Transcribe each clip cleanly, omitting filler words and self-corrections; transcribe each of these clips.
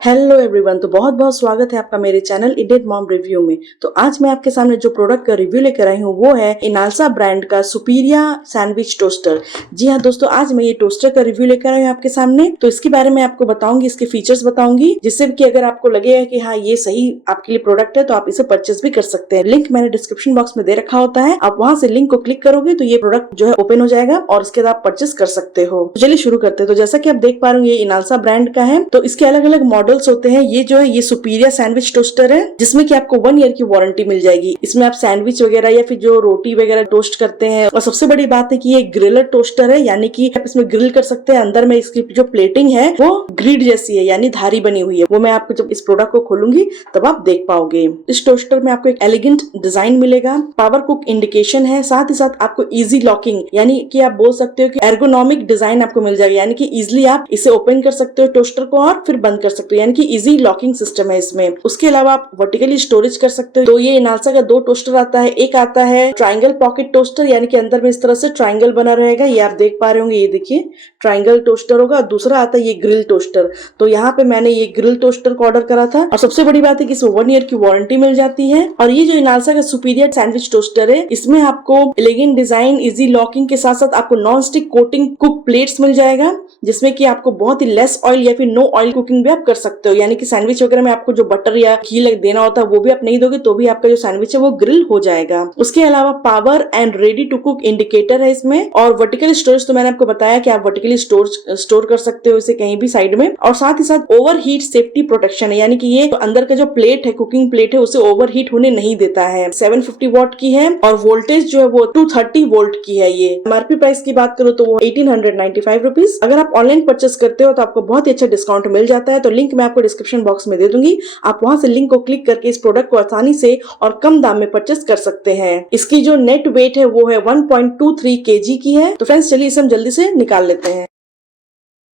Hello everyone. तो बहुत बहुत स्वागत है आपका मेरे चैनल इंडियन मॉम रिव्यू में। तो आज मैं आपके सामने जो प्रोडक्ट का रिव्यू लेकर आई हूँ वो है इनालसा ब्रांड का सुपीरिया सैंडविच टोस्टर। जी हाँ दोस्तों, आज मैं ये टोस्टर का रिव्यू लेकर आई हूँ आपके सामने। तो इसके बारे में आपको बताऊंगी, इसके फीचर्स बताऊंगी, जिससे कि अगर आपको लगेगा कि हाँ ये सही आपके लिए प्रोडक्ट है तो आप इसे परचेस भी कर सकते हैं। लिंक मैंने डिस्क्रिप्शन बॉक्स में दे रखा होता है, आप वहां से लिंक को क्लिक करोगे तो ये प्रोडक्ट जो है ओपन हो जाएगा और उसके बाद आप परचेस कर सकते हो। तो चलिए शुरू करते हैं। तो जैसा कि आप देख पा रहे हो ये इनालसा ब्रांड का है। तो इसके अलग अलग मॉडल्स होते हैं। ये जो है ये सुपीरिया सैंडविच टोस्टर है, जिसमें कि आपको 1 ईयर की वारंटी मिल जाएगी। इसमें आप सैंडविच वगैरह या फिर जो रोटी वगैरह टोस्ट करते हैं। और सबसे बड़ी बात है कि ये ग्रिलर टोस्टर है, यानी कि आप इसमें ग्रिल कर सकते हैं। अंदर में इसकी जो प्लेटिंग है वो ग्रिड जैसी है, यानी धारी बनी हुई है। वो मैं आपको जब इस प्रोडक्ट को खोलूंगी तब आप देख पाओगे। इस टोस्टर में आपको एक एलिगेंट डिजाइन मिलेगा, पावर कुक इंडिकेशन है, साथ ही साथ आपको इजी लॉकिंग, यानी कि आप बोल सकते हो कि एर्गोनॉमिक डिजाइन आपको मिल जाएगा, यानी कि इजिली आप इसे ओपन कर सकते हो टोस्टर को और फिर बंद कर सकते हो, यानी कि इजी लॉकिंग सिस्टम है इसमें। उसके अलावा आप वर्टिकली स्टोरेज कर सकते हो। तो ये इनालसा का 2 टोस्टर आता है। एक आता है ट्राइंगल पॉकेट टोस्टर, यानी कि अंदर में इस तरह से ट्राइंगल बना रहेगा, ये आप देख पा रहे होंगे। ये देखिए ट्राइंगल टोस्टर होगा। दूसरा आता है ये ग्रिल टोस्टर। तो यहाँ पे मैंने ये ग्रिल टोस्टर को ऑर्डर करा था। और सबसे बड़ी बात है कि इसमें 1 ईयर की वारंटी मिल जाती है। और ये जो इनालसा का सुपीरियर सैंडविच टोस्टर है, इसमें आपको एलिगेंट डिजाइन, इजी लॉकिंग के साथ साथ आपको non stick coating cook plates मिल जाएगा, जिसमें कि आपको बहुत ही लेस ऑयल या फिर नो ऑयल कुकिंग भी आप कर सकते हो। यानी कि सैंडविच वगैरह में आपको जो बटर या घी देना होता है वो भी आप नहीं दोगे तो भी आपका जो सैंडविच है वो ग्रिल हो जाएगा। उसके अलावा power and ready to cook indicator है इसमें। और वर्टिकल स्टोरेज तो मैंने आपको बताया कि आप वर्टिकली स्टोर कर सकते हो इसे कहीं भी साइड में। और साथ ही साथ ओवर हीट सेफ्टी प्रोटेक्शन है, यानी कि ये अंदर का जो प्लेट है, कुकिंग प्लेट है, उसे ओवर हीट होने नहीं देता है। 750 वॉट की है और वोल्टेज जो है वो 230 वोल्ट की है। ये एमआरपी प्राइस की बात करो तो वो 1895 रुपीज। अगर आप ऑनलाइन परचेस करते हो तो आपको बहुत ही अच्छा डिस्काउंट मिल जाता है। तो लिंक मैं आपको डिस्क्रिप्शन बॉक्स में दे दूंगी, आप वहां से लिंक को क्लिक करके इस प्रोडक्ट को आसानी से और कम दाम में परचेस कर सकते हैं। इसकी जो नेट वेट है वो है 1.23 kg की है। तो फ्रेंड्स चलिए इसे हम जल्दी से निकाल लेते हैं।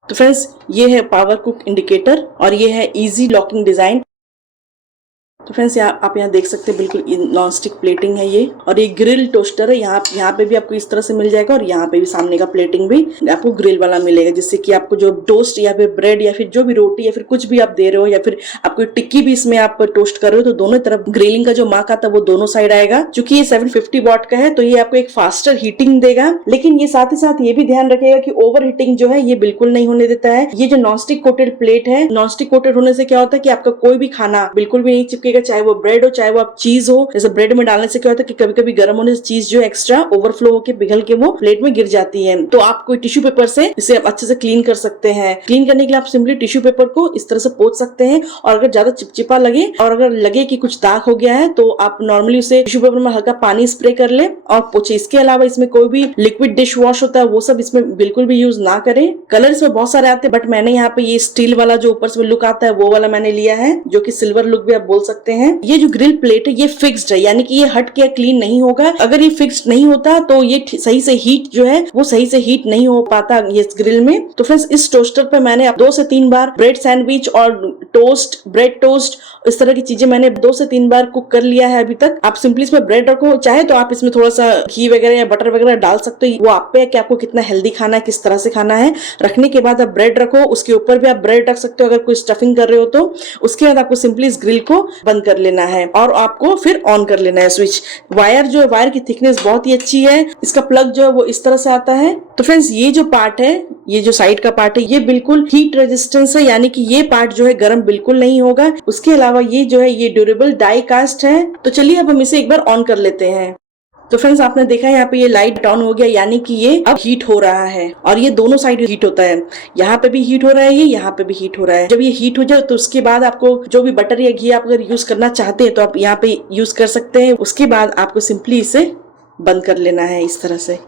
तो फ्रेंड्स ये है पावर कुक इंडिकेटर और ये है इजी लॉकिंग डिजाइन। तो फ्रेंड्स आप यहाँ देख सकते हैं बिल्कुल नॉन स्टिक प्लेटिंग है ये। और ये ग्रिल टोस्टर है, यहाँ पे भी आपको इस तरह से मिल जाएगा और यहाँ पे भी सामने का प्लेटिंग भी आपको ग्रिल वाला मिलेगा, जिससे कि आपको जो टोस्ट या फिर ब्रेड या फिर जो भी रोटी या फिर कुछ भी आप दे रहे हो या फिर आपको टिक्की भी इसमें आप टोस्ट कर रहे हो तो दोनों तरफ ग्रिलिंग का जो मार्क आता है वो दोनों साइड आएगा। चूंकि ये 750 वॉट का है तो ये आपको एक फास्टर हीटिंग देगा, लेकिन ये साथ ही साथ ये भी ध्यान रखेगा कि ओवर हीटिंग जो है ये बिल्कुल नहीं होने देता है। ये जो नॉनस्टिक कोटेड प्लेट है, नॉनस्टिक कोटेड होने से क्या होता है कि आपका कोई भी खाना बिल्कुल भी नहीं चिपकेगा, चाहे वो ब्रेड हो चाहे वो आप चीज हो। जैसे ब्रेड में डालने से क्या होता है कि कभी कभी गर्म होने से चीज जो एक्स्ट्रा ओवरफ्लो होकर पिघल के वो प्लेट में गिर जाती है। तो आप कोई टिश्यू पेपर से इसे अच्छे से क्लीन कर सकते हैं। क्लीन करने के लिए आप सिंपली टिश्यू पेपर को इस तरह से पोंछ सकते हैं। और अगर ज्यादा चिपचिपा लगे और अगर लगे कि कुछ दाग हो गया है तो आप नॉर्मली उसे टिश्यू पेपर में हल्का पानी स्प्रे कर ले और पोंछे। इसके अलावा इसमें कोई भी लिक्विड डिश वॉश होता है वो सब इसमें बिल्कुल भी यूज ना करें। कलर इसमें बहुत सारे आते हैं, बट मैंने यहाँ पे ये स्टील वाला जो ऊपर से लुक आता है वो वाला मैंने लिया है, जो कि सिल्वर लुक भी आप बोल सकते हैं। ये जो ग्रिल प्लेट है ये फिक्स्ड है, यानी कि ये हट के क्लीन नहीं होगा। अगर ये फिक्स्ड नहीं होता तो ये सही से हीट जो है वो सही से हीट नहीं हो पाता ये ग्रिल में। तो फ्रेंड्स इस टोस्टर पे मैंने 2 से 3 बार ब्रेड सैंडविच और टोस्ट, ब्रेड टोस्ट, इस तरह की चीजें मैंने 2 से 3 बार कुक कर लिया है अभी तक। आप सिंपली इसमें ब्रेड रखो, चाहे तो आप इसमें थोड़ा सा घी वगैरह या बटर वगैरह डाल सकते हो, वो आप पे है कि आपको कितना हेल्दी खाना है, किस तरह से खाना है। रखने के बाद आप ब्रेड रखो, उसके ऊपर भी आप ब्रेड रख सकते हो अगर कोई स्टफिंग कर रहे हो तो। उसके बाद आपको सिंपली इस ग्रिल को बंद कर लेना है और आपको फिर ऑन कर लेना है स्विच। वायर जो है, वायर की थिकनेस बहुत ही अच्छी है। इसका प्लग जो है वो इस तरह से आता है। तो फ्रेंड्स ये जो पार्ट है, ये जो साइड का पार्ट है, ये बिल्कुल हीट रेजिस्टेंस है, यानी कि ये पार्ट जो है गर्म बिल्कुल नहीं होगा। उसके अलावा ये जो है ये ड्यूरेबल डाई कास्ट है। तो चलिए अब हम इसे एक बार ऑन कर लेते हैं। तो फ्रेंड्स आपने देखा है यहाँ पे ये लाइट ऑन हो गया, यानी कि ये अब हीट हो रहा है। और ये दोनों साइड हीट होता है, यहाँ पे भी हीट हो रहा है, ये यहाँ पे भी हीट हो रहा है। जब ये हीट हो जाए तो उसके बाद आपको जो भी बटर या घी आप अगर यूज करना चाहते हैं तो आप यहाँ पे यूज कर सकते हैं। उसके बाद आपको सिंपली इसे बंद कर लेना है इस तरह से,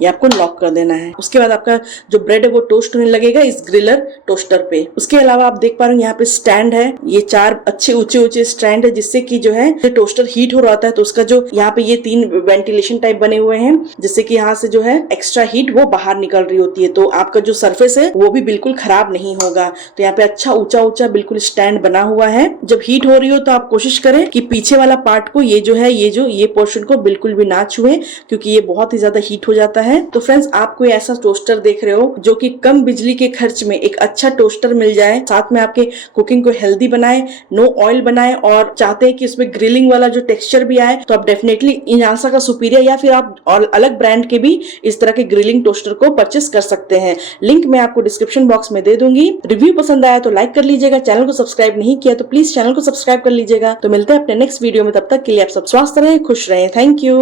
ये आपको लॉक कर देना है। उसके बाद आपका जो ब्रेड है वो टोस्ट होने लगेगा इस ग्रिलर टोस्टर पे। उसके अलावा आप देख पा रहे हो यहाँ पे स्टैंड है, ये 4 अच्छे ऊंचे स्टैंड है, जिससे कि जो है टोस्टर हीट हो रहा होता है तो उसका जो यहाँ पे ये 3 वेंटिलेशन टाइप बने हुए हैं, जिससे कि यहाँ से जो है एक्स्ट्रा हीट वो बाहर निकल रही होती है। तो आपका जो सरफेस है वो भी बिल्कुल खराब नहीं होगा। तो यहाँ पे अच्छा ऊंचा बिल्कुल स्टैंड बना हुआ है। जब हीट हो रही हो तो आप कोशिश करें कि पीछे वाला पार्ट को, ये जो है ये पोर्शन को बिल्कुल भी ना छुए, क्योंकि ये बहुत ही ज्यादा हीट हो जाता है। है। तो फ्रेंड्स, आप कोई ऐसा टोस्टर देख रहे हो जो कि कम बिजली के खर्च में एक अच्छा टोस्टर मिल जाए, साथ में आपके कुकिंग को हेल्दी बनाए, नो ऑयल बनाए, और चाहते हैं कि उसमें ग्रिलिंग वाला जो टेक्सचर भी आए, तो आप डेफिनेटली इनालसा का सुपीरिया या फिर आप और अलग ब्रांड के भी इस तरह के ग्रिलिंग टोस्टर को परचेस कर सकते हैं। लिंक मैं आपको डिस्क्रिप्शन बॉक्स में दे दूंगी। रिव्यू पसंद आया तो लाइक कर लीजिएगा, चैनल को सब्सक्राइब नहीं किया तो प्लीज चैनल को सब्सक्राइब कर लीजिएगा। तो मिलते हैं अपने नेक्स्ट वीडियो में, तब तक के लिए आप सब स्वस्थ रहें, खुश रहें। Thank you.